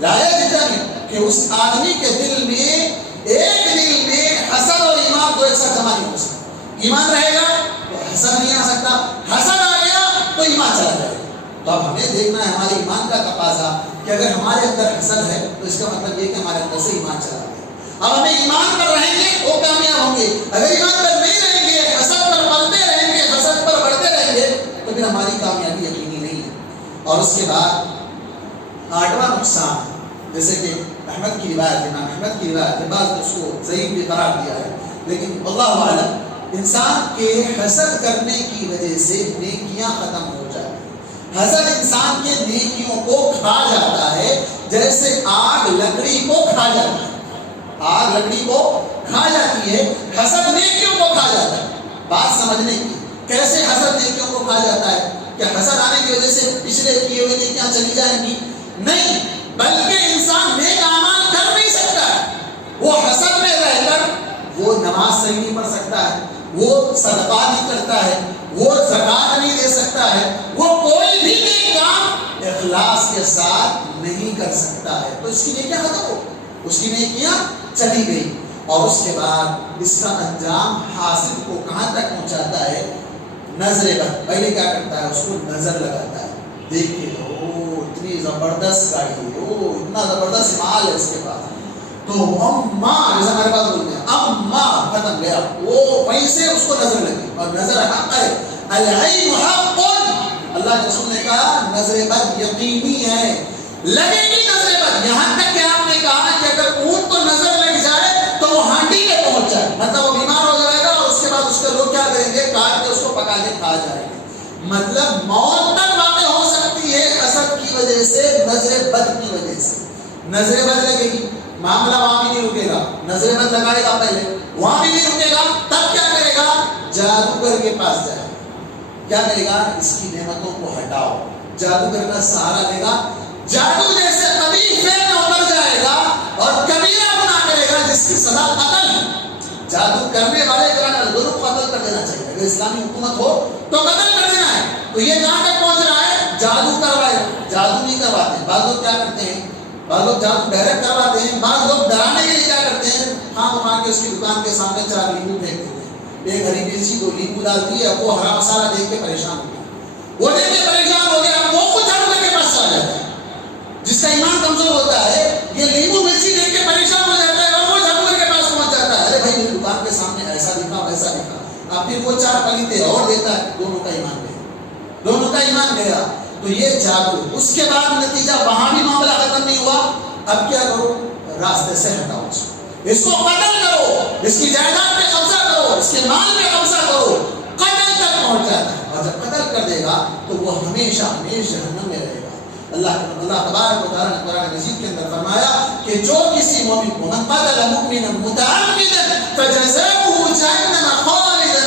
لا یجتمع, کہ اس آدمی کے دل میں, ایک دل میں حسد اور ایمان دو ایک ساتھ جمع نہیں ہو سکتا. ایمان رہے گا تو حسد نہیں آ سکتا, حسد آ گیا تو ایمان چلا جائے گا. تو اب ہمیں دیکھنا ہے ہمارے ایمان کا تقاضا کہ اگر ہمارے اندر حسد ہے تو اس کا مطلب یہ کہ ہمارے اندر سے ایمان چلا گیا. اب ہمیں ایمان پر رہیں گے وہ کامیاب ہوں گے. اگر ایمان پر نہیں رہیں گے, حسد پر پلتے رہیں گے, حسد پر بڑھتے رہیں گے, تو پھر ہماری کامیابی یقینی نہیں ہے. اور اس کے بعد 8واں نقصان, جیسے کہ احمد کی روایت ہے, امام احمد کی روایت ہے, بعض نے اس کو ضعیف بھی قرار دیا ہے, لیکن واللہ اعلم انسان کے حسد کرنے کی وجہ سے نیکیاں ختم ہو جاتی ہیں. حسد انسان کے نیکیوں کو کھا جاتا ہے جیسے آگ لکڑی کو کھا جاتی ہے. آگ لکڑی کو کھا جاتی ہے, حسد نیکیوں کو کھا جاتا ہے. بات سمجھنے کی, کیسے حسد نیکیوں کو کھا جاتا ہے؟ کہ حسد آنے کی وجہ سے پچھلے کیے ہوئے نیکیاں چلی جائیں گی؟ نہیں, بلکہ انسان نیک اعمال کر نہیں سکتا ہے. وہ حسد میں رہ کر وہ نماز صحیح نہیں پڑھ سکتا ہے, وہ صدقہ نہیں کرتا ہے, وہ زکات نہیں دے سکتا ہے, وہ کوئی بھی نیک کام اخلاص کے ساتھ نہیں کر سکتا ہے. تو اس کی نیکیاں ختم ہو, اس کی نیکیاں چلی گئی. اور اس کے بعد اس کا انجام حاصل کو کہاں تک پہنچاتا ہے؟ نظر بد. پہلے کیا کرتا ہے؟ اس کو نظر لگاتا ہے, دیکھ کے اتنی زبردست گاڑی ہے, اتنا زبردست مال ہے اس کے پاس, تو اما جیسا ہمارے پاس بولتے ہیں اما ختم گیا, وہ وہیں سے اس کو نظر لگی. اور نظر حق ہے, العین حق. اللہ کے رسول نے کہا نظر بد یقینی ہے, لگے گی نظر بد. یہاں تک کہ آپ نے کہا کہ اگر اونٹ کو نظر لگ جائے تو وہ ہانڈی میں پہنچ جائے, مطلب وہ بیمار ہو جائے گا, اور اس کے بعد اس کے لوگ کیا کریں گے؟ کاٹ کے اس کو پکا کے کھا جائیں گے. مطلب موت تک واقع ہو سکتی ہے حسد کی وجہ سے, نظر بد کی وجہ سے. نظر بد لگے گی, معاملہ وہاں بھی نہیں رکے گا. نظر بد لگائے گا پہلے, وہاں بھی نہیں رکے گا, تب کیا کرے گا؟ جادوگر کے پاس جائے. کیا کرے گا؟ اس کی نعمتوں کو ہٹاؤ. جادوگر کا سہارا لے گا, جادو جیسے قبیح فعل میں اتر جائے گا اور کبیرہ گناہ کرے گا جس کی سزا قتل. جادو کرنے والے دونوں کو قتل کر دینا چاہیے. اگر اسلامی حکومت ہو تو قتل کر دینا ہے. تو یہ کہاں تک پہنچ رہا ہے؟ جادو کروائے. جادو نہیں کرواتے. بعض لوگ کیا کرتے ہیں؟ بعض لوگ جادو ڈائریکٹ کرواتے ہیں. بعض لوگ ڈرانے کے لیے کیا کرتے ہیں؟ وہاں کے اس کی دکان کے سامنے 4 لیمو پھینک دیتے ہیں. ایک ہری مرچی 2 لیمو ڈالتی ہے, اب وہ ہرا مسالہ دیکھ کے پریشان ہو گیا. وہ دیکھ کے پریشان ہو گیا, وہ خود جادوگر کے پاس چلا جاتا ہے. جس کا ایمان کمزور ہوتا ہے یہ لیمو مرچی دیکھ کے پریشان ہو جاتا ہے اور وہ جادوگر کے پاس پہنچ جاتا ہے. ارے بھائی میری دکان کے سامنے ایسا دکھا ویسا دکھا, اب پھر وہ 4 پلیتے اور دیتا ہے. دونوں کا ایمان گیا, دونوں کا ایمان گیا. تو یہ جادو. اس کے بعد نتیجہ وہاں بھی معاملہ ختم نہیں ہوا. اب کیا کرو؟ راستے سے ہٹاؤ, اس کو قتل کرو, اس کی جائیداد پہ قبضہ کرو, اس کے مال پہ قبضہ کرو. قتل تک پہنچ جاتا ہے, اور جب قتل کر دے گا تو وہ ہمیشہ ہمیشہ جہنم میں رہے گا. اللہ تبارک و تعالیٰ نے قرآن مجید کے اندر فرمایا کہ جو کسی مومن کو من قتل مؤمنا متعمدا فجزاؤه جہنم خالدا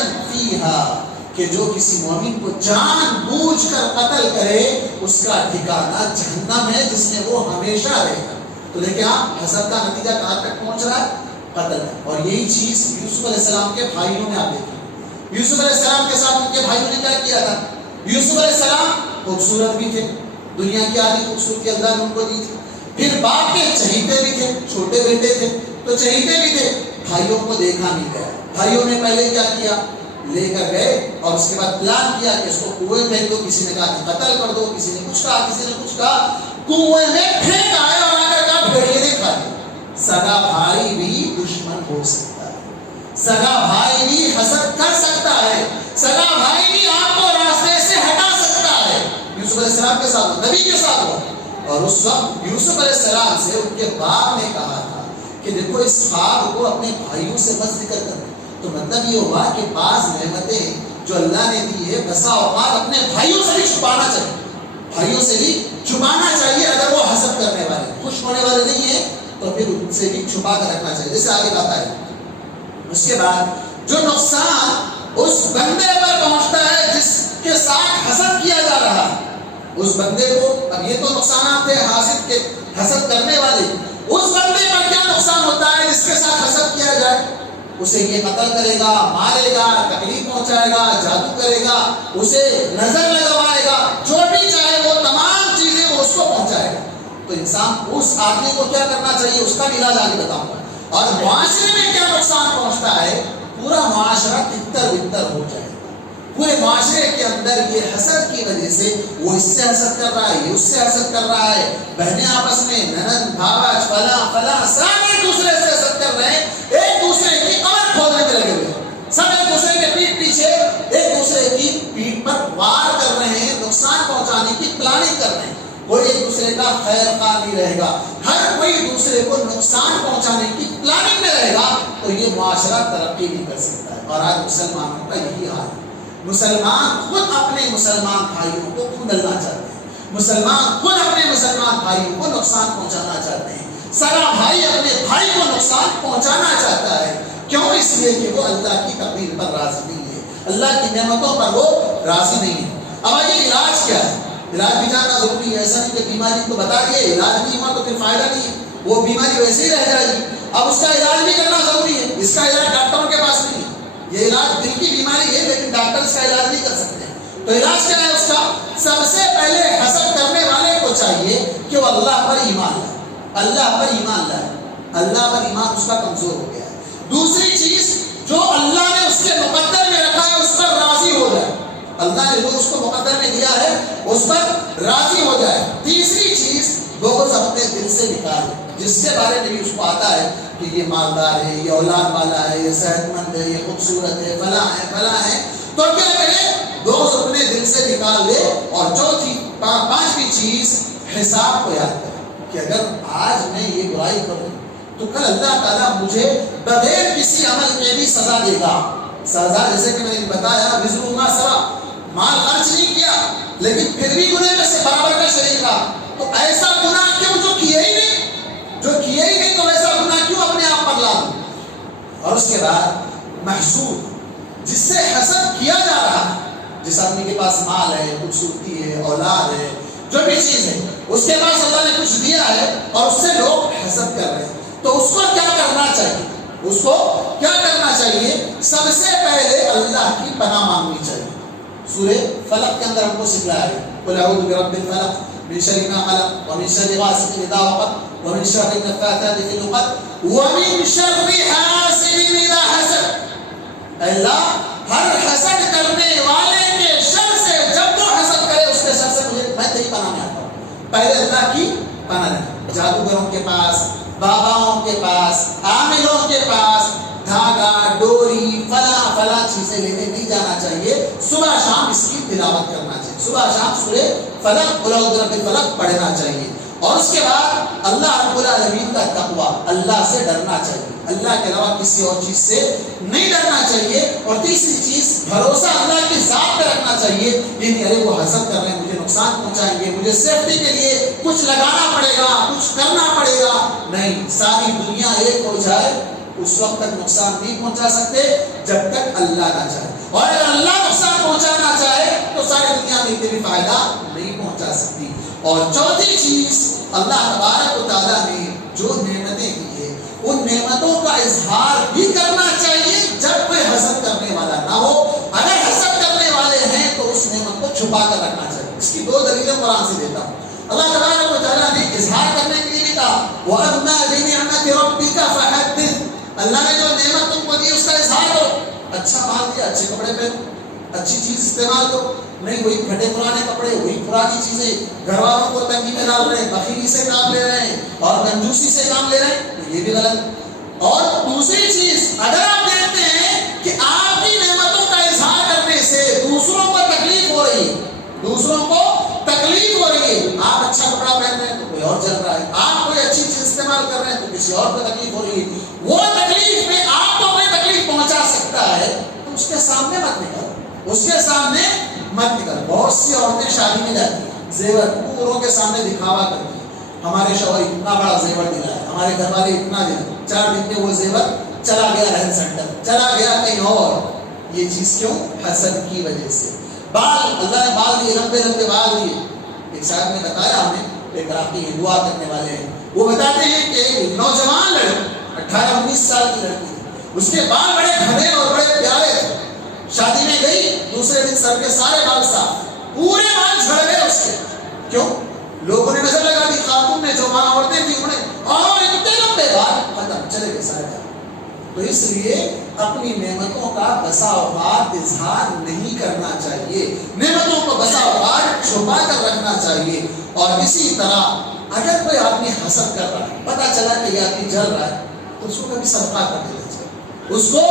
فیہا کہ جو کسی مومن کو جان بوجھ کر قتل کرے اس کا ٹھکانہ جہنم ہے جس میں وہ ہمیشہ رہے گا۔ تو دیکھیں آپ حسد کا نتیجہ کہاں تک پہنچ رہا ہے؟ قتل ہے۔ اور یہی چیز یوسف علیہ السلام کے بھائیوں نے آپ دیکھی۔ یوسف علیہ السلام کے ساتھ ان کے بھائیوں نے کیا کیا تھا؟ یوسف علیہ السلام خوبصورت بھی تھے، دنیا کی آدھی خوبصورتی اللہ نے ان کو دی تھی، پھر باپ کے چہیتے بھی تھے، چھوٹے بیٹے تھے تو چہیتے بھی تھے۔ بھائیوں کو دیکھا نہیں گیا، بھائیوں نے پہلے کیا کیا؟ لے کر گئے اور اس کے بعد پلان کیا کہ اس کو کنویں پھینک دو، کسی نے کہا کہ قتل کر دو، کسی نے کچھ کہا، کسی نے کچھ کہا، کنویں میں پھینک آئے اور آ کر کہا بھیڑیے نے کھا لیا۔ سگا بھائی بھی دشمن ہو سکتا ہے، سگا بھائی بھی حسد کر سکتا ہے، سگا بھائی بھی آپ کو راستے سے ہٹا سکتا ہے۔ یوسف علیہ السلام کے ساتھ، نبی کے ساتھ ہوا۔ اور اس وقت یوسف علیہ السلام سے ان کے باپ نے کہا تھا کہ دیکھو اس خواب کو اپنے بھائیوں سے مت ذکر کرنا۔ تو مطلب یہ ہوا کہ بعض نعمتیں جو اللہ نے دی ہے بسا اوقات اپنے بھائیوں سے بھی چھپانا چاہیے، بھائیوں سے بھی چھپانا چاہیے۔ اگر وہ حسد کرنے والے، خوش ہونے والے نہیں ہیں تو پھر ان سے بھی چھپا کر رکھنا چاہیے، جیسے آگے بات آئے۔ اس کے بعد جو نقصان اس بندے پر پہنچتا ہے جس کے ساتھ حسد کیا جا رہا ہے، اس بندے کو، اب یہ تو نقصانات تھے حاسد کے، حسد کرنے والے، اس بندے پر کیا نقصان ہوتا ہے جس کے ساتھ حسد کیا جائے؟ اسے یہ قتل کرے گا، مارے گا، تکلیف پہنچائے گا، جادو کرے گا، اسے نظر لگوائے گا، جو بھی چاہے وہ تمام چیزیں وہ اس کو پہنچائے گا۔ تو انسان اس آدمی کو کیا کرنا چاہیے، اس کا بھی علاج آگے بتاؤں گا۔ اور معاشرے میں کیا نقصان پہنچتا ہے، پورا معاشرہ تتر بتر ہو جائے گا۔ پورے معاشرے کے اندر یہ حسد کی وجہ سے وہ اس سے حسد کر رہا ہے، یہ اس سے حسد کر رہا ہے، بہنیں آپس میں ننند بھاوج فلاں فلاں سب ایک دوسرے سے حسد کر رہے ہیں، ایک دوسرے کی کمر کھودنے میں لگے ہوئے ہیں، سب ایک دوسرے کے پیٹ پیچھے ایک دوسرے کی پیٹ پر وار کر رہے ہیں، نقصان پہنچانے کی پلاننگ کر رہے ہیں۔ کوئی ایک دوسرے کا خیر خواہ نہیں رہے گا، ہر کوئی دوسرے کو نقصان پہنچانے کی پلاننگ میں رہے گا، تو یہ معاشرہ ترقی نہیں کر سکتا ہے۔ اور آج مسلمانوں کا یہی حال ہے، مسلمان خود اپنے مسلمان بھائیوں کو کھندلنا چاہتے ہیں، مسلمان خود اپنے مسلمان بھائیوں کو نقصان پہنچانا چاہتے ہیں، سگا بھائی اپنے بھائی کو نقصان پہنچانا چاہتا ہے۔ کیوں؟ اس لیے کہ وہ اللہ کی تقدیر پر راضی نہیں ہے، اللہ کی نعمتوں پر وہ راضی نہیں ہے۔ اب آگے علاج کیا ہے؟ علاج بھی جاننا ضروری ہے، ایسا نہیں کہ بیماری تو بتا دیے، علاج نہیں ہوا تو پھر فائدہ نہیں ہے، وہ بیماری ویسے ہی رہ جائے گی۔ اب اس کا علاج بھی کرنا ضروری ہے، اس کا علاج ڈاکٹروں کے پاس نہیں ہے، یہ علاج دل کی بیماری ہے لیکن ڈاکٹر اس کا علاج نہیں کر سکتے۔ تو علاج کیا ہے اس کا؟ سب سے پہلے حسد کرنے والے کو چاہیے کہ وہ اللہ پر ایمان لائے، اللہ پر ایمان لائے، اللہ پر ایمان اس کا کمزور ہو گیا ہے۔ دوسری چیز، جو اللہ نے اس کے مقدر میں رکھا ہے اس پر راضی ہو جائے، اللہ نے جو اس کو مقدر میں دیا ہے اس پر راضی ہو جائے۔ تیسری چیز، بغض اپنے دل سے نکالے، جس کے بارے میں بھی اس کو آتا ہے کہ یہ مالدار ہے، یہ اولاد والا ہے، یہ صحت مند ہے، یہ خوبصورت ہے، فلاں ہے فلاں ہے، تو کیا کرے؟ بغض اپنے دل سے نکال لے۔ اور چوتھی پانچویں چیز، حساب کو یاد کرے کہ اگر آج میں یہ برائی کروں تو کل اللہ تعالیٰ مجھے بغیر کسی عمل کے بھی سزا دے گا۔ سزا جیسے کہ میں نے بتایا، وزر ما سرا، مال خرچ نہیں کیا لیکن پھر بھی گناہ میں سے برابر کا شریک تھا، تو ایسا گناہ کیوں جو کیا ہی نہیں، جو کیا ہی نہیں تو ایسا گناہ کیوں اپنے آپ پر لا دوں۔ اور اس کے بعد محسود، جس سے حسد کیا جا رہا ہے، جس آدمی کے پاس مال ہے، خوبصورتی ہے، اولاد ہے، جو بھی چیز ہے، اس کے پاس اللہ نے کچھ دیا ہے اور اس سے لوگ حسد کر رہے ہیں، تو اس کو کیا کرنا چاہیے؟ اس کو کیا کرنا چاہیے؟ سب سے پہلے اللہ کی پناہ مانگنی چاہیے۔ سورہ فلق کے اندر ہم کو سکھلایا ہے، قل اعوذ برب الفلق من شر ما خلق ومن شر غاسق اذا وقب ومن شر النفاثات في العقد ومن شر حاسد اذا حسد۔ اللہ ہر حسد کرنے والے کے شر سے، جب وہ حسد کرے اس کے شر سے میں تیری پناہ میں آتا ہوں۔ پہلے اللہ کی پناہ لیں۔ جادوگروں کے پاس، باباؤں کے پاس، عاملوں کے پاس دھاگا، ڈوری، فلاں فلاں چیزیں لینے نہیں جانا چاہیے، صبح شام اس کی تلاوت کرنا چاہیے، صبح شام سورہ فلق، قل اعوذ برب الفلق پڑھنا چاہیے۔ اور اس کے بعد اللہ رب العالمین کا تقوی، اللہ سے ڈرنا چاہیے، اللہ کے علاوہ کسی اور چیز سے نہیں ڈرنا چاہیے۔ اور تیسری چیز، بھروسہ اللہ کی ذات پہ رکھنا چاہیے، یعنی ارے وہ حسد کر رہے ہیں، مجھے نقصان پہنچائیں گے، مجھے سیفٹی کے لیے کچھ لگانا پڑے گا، کچھ کرنا پڑے گا، نہیں، ساری دنیا ایک ہو جائے اس وقت تک نقصان نہیں پہنچا سکتے جب تک اللہ نہ چاہے، اور اگر اللہ نقصان پہنچانا چاہے تو ساری دنیا میں بھی فائدہ نہیں پہنچا سکتی۔ اور چوتھی چیز، اللہ تبارک و تعالیٰ نے جو نعمتیں دی ہیں ان نعمتوں کا اظہار بھی کرنا چاہیے جب کوئی حسد کرنے والا نہ ہو۔ اگر حسد کرنے والے ہیں تو اس نعمت کو چھپا کر رکھنا چاہیے۔ اس کی 2 دلیلیں قرآن سے دیتا ہوں۔ اللہ تبارک و تعالیٰ نے اظہار کرنے کے لیے بھی کہا وَأَمَّا بِنِعْمَةِ رَبِّكَ فَحَدِّثْ، اللہ نے جو نعمت تم کو دی اس کا اظہار کرو۔ اچھا مال دیا، اچھے کپڑے پہنو، اچھی چیز استعمال کرو، نہیں وہی پھٹے پرانے کپڑے، وہی پرانی چیزیں، گھر والوں کو تنگی میں ڈال رہے ہیں، بخیلی سے کام لے رہے ہیں اور کنجوسی سے کام لے رہے ہیں، تو یہ بھی غلط۔ اور دوسری چیز، اگر آپ دیکھتے ہیں کہ آپ کی نعمتوں کا اظہار کرنے سے دوسروں کو تکلیف ہو رہی ہے، دوسروں کو تکلیف ہو رہی ہے، آپ اچھا کپڑا پہن رہے ہیں تو کوئی اور جل رہا ہے، آپ کوئی اچھی چیز استعمال کر رہے ہیں تو کسی اور کو تکلیف ہو رہی ہے، وہ تکلیف میں آپ کو کوئی تکلیف پہنچا سکتا ہے تو اس کے سامنے مت نکل، اس کے سامنے مت نکل۔ بہت سی عورتیں شادی میں جاتی ہیں، زیور پوروں کے سامنے دکھاوا کرتی ہیں، ہمارے شوہر اتنا بڑا زیور دلا ہے، ہمارے گھر والے اتنا دیا، 4 دن میں وہ زیور چلا گیا ہیلتھ سینٹر، چلا گیا کہیں اور۔ یہ چیز کیوں؟ حسد کی وجہ سے۔ بال، اللہ نے بال دیے، لمبے لمبے بال دیے۔ ایک صاحب نے بتایا ہمیں، ایک رافتی ہیں، دعا کرنے والے ہیں، وہ بتاتے ہیں کہ ایک نوجوان لڑکی 18-19 سال کی لڑکی تھی، اس کے بال بڑے گھنے اور بڑے پیارے تھے، شادی میں گئی، دوسرے دن سر کے سارے بال صاف، پورے بال جھڑ گئے اس کے۔ کیوں؟ لوگوں نے نظر لگا دی، خاتون نے، جو ماں عورتیں تھیں انہوں نے، اور اتنے لمبے بال، ختم، چلے گئے سارے بال۔ تو اس لیے اپنی نعمتوں کا بسا اوقات اظہار نہیں کرنا چاہیے، نعمتوں کو بسا اوقات چھپا کر رکھنا چاہیے۔ اور اسی طرح اگر کوئی آدمی حسد کر رہا ہے، پتہ چلا کہ یہ آدمی جل رہا ہے، تو اس کو کبھی صدقہ کر دینا چاہیے، اس کو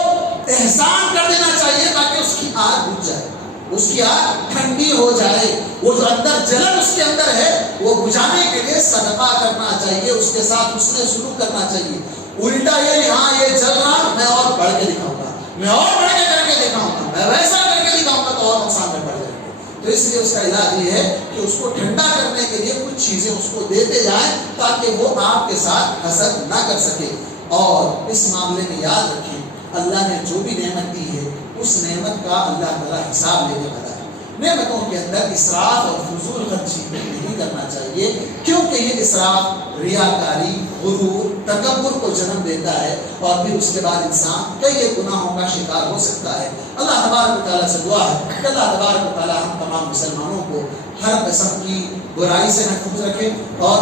احسان کر دینا چاہیے تاکہ اس کی آگ بجھ جائے، اس کی آگ ٹھنڈی ہو جائے، وہ جو اندر جلن اس کے اندر ہے وہ بجھانے کے لیے صدقہ کرنا چاہیے، اس کے ساتھ حسن سلوک کرنا چاہیے۔ الٹا یہ نہیں، ہاں یہ جل رہا، میں اور بڑھ کے دکھاؤں گا، میں اور بڑھ کے کر کے دکھاؤں گا، میں ویسا کر کے دکھاؤں گا تو اور نقصان میں پڑ جائے گا۔ تو اس لیے اس کا علاج یہ ہے کہ اس کو ٹھنڈا کرنے کے لیے کچھ چیزیں اس کو دیتے جائیں تاکہ وہ آپ کے ساتھ حسد نہ کر سکے۔ اور اس معاملے میں یاد رکھیں، اللہ نے جو بھی نعمت دی ہے اس نعمت کا اللہ تعالیٰ حساب لے کے بتائے۔ نعمتوں کے اندر اسراف اور فضول خرچی نہیں کرنا چاہیے، کیونکہ یہ اسراف ریاکاری، غرور، تکبر کو جنم دیتا ہے، اور پھر اس کے بعد انسان کئی گناہوں کا شکار ہو سکتا ہے۔ اللہ تبارک و تعالیٰ سے دعا ہے کہ اللہ تبارک و تعالیٰ ہم تمام مسلمانوں کو ہر قسم کی برائی سے محفوظ رکھے، اور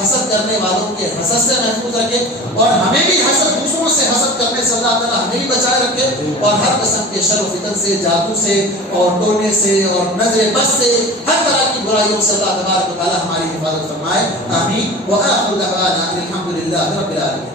حسد کرنے والوں کے حسد سے محفوظ رکھے، اور ہمیں بھی حسد، دوسروں سے حسد کرنے سے اللہ تعالیٰ ہمیں بھی بچائے رکھے، اور ہر قسم کے شر و فتن سے، جادو سے اور ٹونے سے اور نظر بد سے، ہر طرح کی برائیوں سے اللہ تبارک و تعالیٰ ہماری حفاظت فرمائے، آمین۔ وآخر دعوانا الحمد للہ رب العالمین۔